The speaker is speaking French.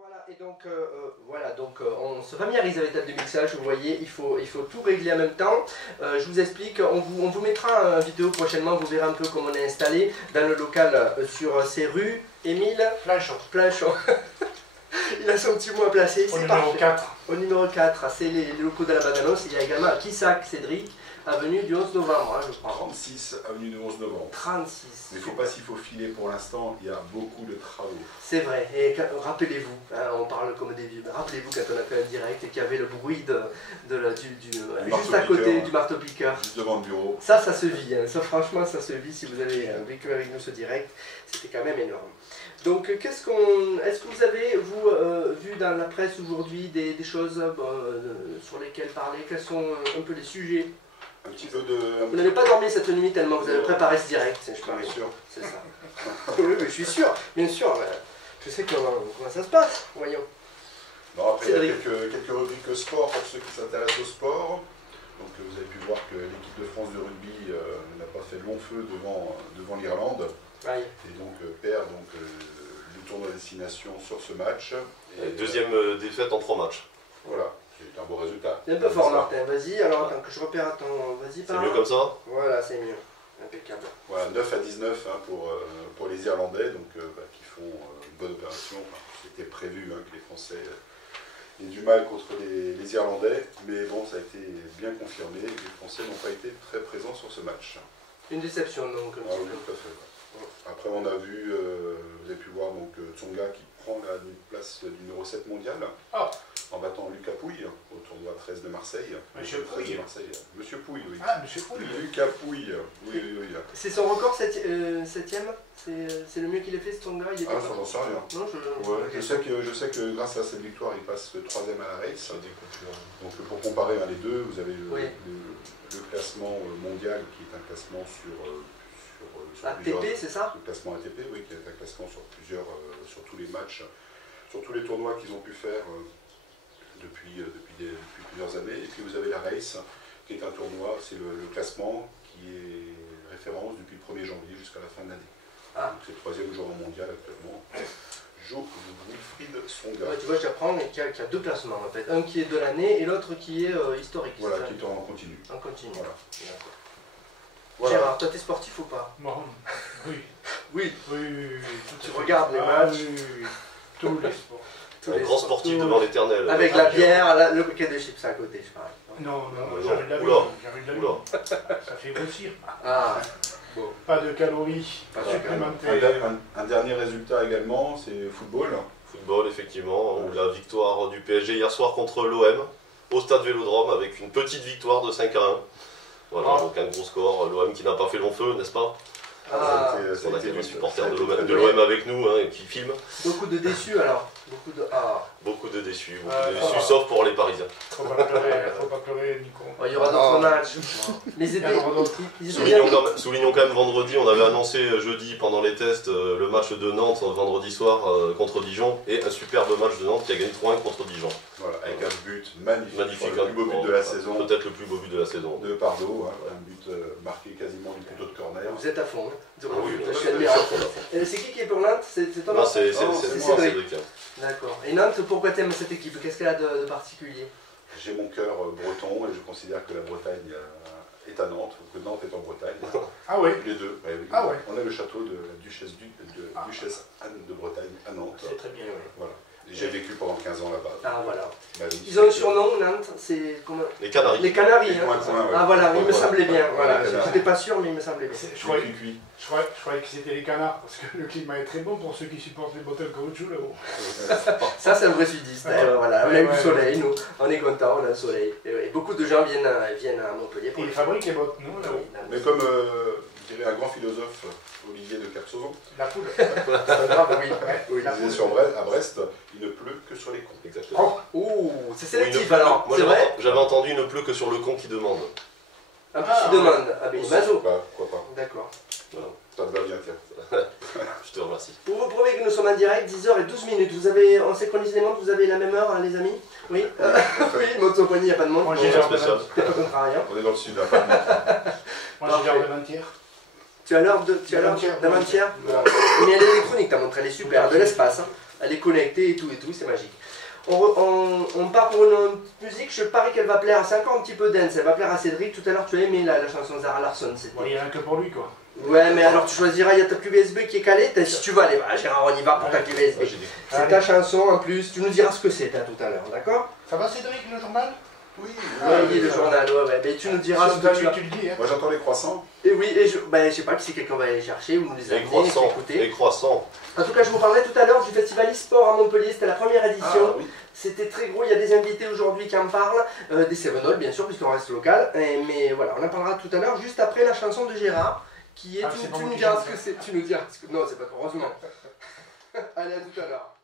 Voilà, et donc, on se familiarise avec la table de mixage, vous voyez, il faut tout régler en même temps. Je vous explique, on vous mettra une vidéo prochainement, vous verrez un peu comment on est installé dans le local sur ces rues. Émile Planchon. Il a son petit mot à placer, c'est parfait. Au numéro 4. Au numéro 4, c'est les locaux de la Badanos. Il y a également Kissac Cédric, avenue du 11 novembre, hein, je crois. 36, avenue du 11 novembre. 36. Mais il ne faut pas s'y faufiler pour l'instant, il y a beaucoup de travaux. C'est vrai, et rappelez-vous, hein, on parle comme des vieux, rappelez-vous quand on a fait un direct et qu'il y avait le bruit juste à côté du marteau-piqueur. Juste devant le bureau. Ça se vit, hein. Ça franchement ça se vit si vous avez vécu avec nous ce direct, c'était quand même énorme. Donc est-ce que vous avez, vu dans la presse aujourd'hui des choses sur lesquelles parler? Quels sont un peu les sujets? Un petit peu de... Vous n'avez pas dormi cette nuit tellement vous avez préparé ce direct, je parie. Bien sûr. C'est ça. Oui, je suis sûr, bien sûr. Je sais comment ça se passe, voyons. Non, après, il y a quelques rubriques sport pour ceux qui s'intéressent au sport. Donc vous avez pu voir que l'équipe de France de rugby n'a pas fait long feu devant l'Irlande. Aïe. Et donc perd le tournoi destination sur ce match. Et, deuxième défaite en 3 matchs. Voilà, c'est un beau résultat. C'est un peu fort Martin, vas-y, alors attends que je repère ton... Vas-y, C'est mieux comme ça? Voilà, c'est mieux. Impeccable. Voilà, 9 à 19 hein, pour les Irlandais, donc qui font une bonne opération. Enfin, c'était prévu que les Français aient du mal contre les Irlandais, mais bon, ça a été bien confirmé. Les Français n'ont pas été très présents sur ce match. Une déception donc. Ah, oui, tout à fait. Ouais. Après, on a vu, vous avez pu voir donc Tsonga qui prend la place du numéro 7 mondial. Ah. En battant Lucas Pouille au tournoi 13 de Marseille. Monsieur Pouille. Monsieur Pouille, oui. Ah, Monsieur Pouille. Lucas Pouille, oui. C'est son record 7ème? C'est le mieux qu'il ait fait ce Tonga? Ah, ça n'en sait rien. Non, je sais que grâce à cette victoire, il passe 3ème à la race. Donc pour comparer les deux, vous avez le classement mondial qui est un classement sur ATP, c'est ça? Le classement ATP, oui, qui est un classement sur tous les matchs, sur tous les tournois qu'ils ont pu faire depuis plusieurs années. Et puis vous avez la race, qui est un tournoi, c'est le classement qui est référence depuis le 1er janvier jusqu'à la fin de l'année. Ah. C'est le 3e joueur mondial actuellement. Wilfried Tsonga. Ouais, tu vois, j'apprends qu'il y a 2 classements en fait. Un qui est de l'année et l'autre qui est historique. Voilà, qui est en continu. En continu. Voilà. Voilà. Gérard, toi t'es sportif ou pas? Bon, oui. Oui. Oui. Tu regardes les matchs? Oui. Tous les sports. Un grand sportif devant l'éternel. Avec la bière, le paquet de chips à côté, je parie. Non, non, j'avais de la oula. vie. Ça fait grossir. Ah, bon. Pas de calories supplémentaires. Un dernier résultat également, c'est football. Football, effectivement, où la victoire du PSG hier soir contre l'OM au stade Vélodrome avec une petite victoire de 5 à 1. Voilà, donc un gros score. L'OM qui n'a pas fait long feu, n'est-ce pas? Ah, on a quelques supporters de l'OM avec nous qui filment. Beaucoup de déçus alors. Beaucoup de déçus, sauf pour les Parisiens. Faut pas pleurer, Nico. Il y aura d'autres matchs. Mais Soulignons quand même vendredi, on avait annoncé jeudi pendant les tests le match de Nantes vendredi soir contre Dijon et un superbe match de Nantes qui a gagné 3-1 contre Dijon. Voilà, avec un but magnifique, le plus beau but de la saison. Peut-être le plus beau but de la saison. De Pardo, un but marqué quasiment du poteau de corner. Vous êtes à fond. Oui, c'est qui est pour Nantes? C'est toi? Non, c'est Cédric. D'accord. Et Nantes, pourquoi t'aimes cette équipe? Qu'est-ce qu'elle a de particulier? J'ai mon cœur breton et je considère que la Bretagne est à Nantes, que Nantes est en Bretagne. Ah oui. Les deux. Oui. Ah ouais. On a le château de la duchesse Anne de Bretagne à Nantes. C'est très bien, oui. Voilà. J'ai vécu pendant 15 ans là-bas. Ah voilà. Bah, oui, ils ont un surnom, Nantes, c'est comment? Les Canaries. Les Canaries, hein. Ouais. Ah voilà, il me semblait bien. Voilà. Voilà. J'étais pas sûr, mais il me semblait bien. Je croyais que c'était les canards, parce que le climat est très bon pour ceux qui supportent les bottles caoutchouc là-haut. Ça, c'est un vrai sudiste. Voilà. On a eu du soleil, nous. On est contents, on a le soleil. Et beaucoup de gens viennent à Montpellier. Et ils fabriquent les bottes, non là-haut. Mais comme dirait un grand philosophe, Olivier de Kersauzon, la poule. Oui. Il disait à Brest, il ne pleut que sur les cons. Exactement. Oh, c'est sélectif alors. C'est vrai? J'avais entendu il ne pleut que sur le con qui demande. Un petit demande. Ah ben, Mazo. Pourquoi pas. D'accord. Ça te va bien, tiens. Je te remercie. Pour vous prouver que nous sommes en direct, 10h12. On synchronise les montres, vous avez la même heure, hein, les amis? Oui. Oui, montre son poignet, il n'y a pas de montre. Moi j'ai l'heure spécial. On est dans le sud, pas de montre. Moi j'ai l'heure de mentir. Tu as l'heure d'avant-hier. Mais elle est électronique, t'as montré, elle est super, de l'espace. Hein. Elle est connectée et tout, c'est magique. On part pour une musique, je parie qu'elle va plaire, c'est encore un petit peu dense, elle va plaire à Cédric. Tout à l'heure tu as aimé la chanson de Zara Larsson. Il n'y en a que pour lui quoi. Ouais, mais alors tu choisiras, il y a ta clé USB qui est calée, si tu veux aller, bah, Gérard, on y va pour ta clé USB. C'est ta chanson en plus, tu nous diras ce que c'est tout à l'heure, d'accord? Ça va Cédric, le journal? Oui, oui, le journal, ouais, mais tu nous diras ce que tu vas... Tu le dis, hein. Moi j'entends les croissants. Et oui, et je sais pas si quelqu'un va aller chercher ou nous les amener, écouter. Les croissants. En tout cas, je vous parlais tout à l'heure du festival e-sport à Montpellier, c'était la première édition. Oui. C'était très gros, il y a des invités aujourd'hui qui en parlent, des Sevenol bien sûr, puisqu'on reste local. Mais voilà, on en parlera tout à l'heure, juste après la chanson de Gérard, qui est tu nous diras ce que c'est. Tu nous diras ce que... Non, c'est pas trop, heureusement. Allez, à tout à l'heure.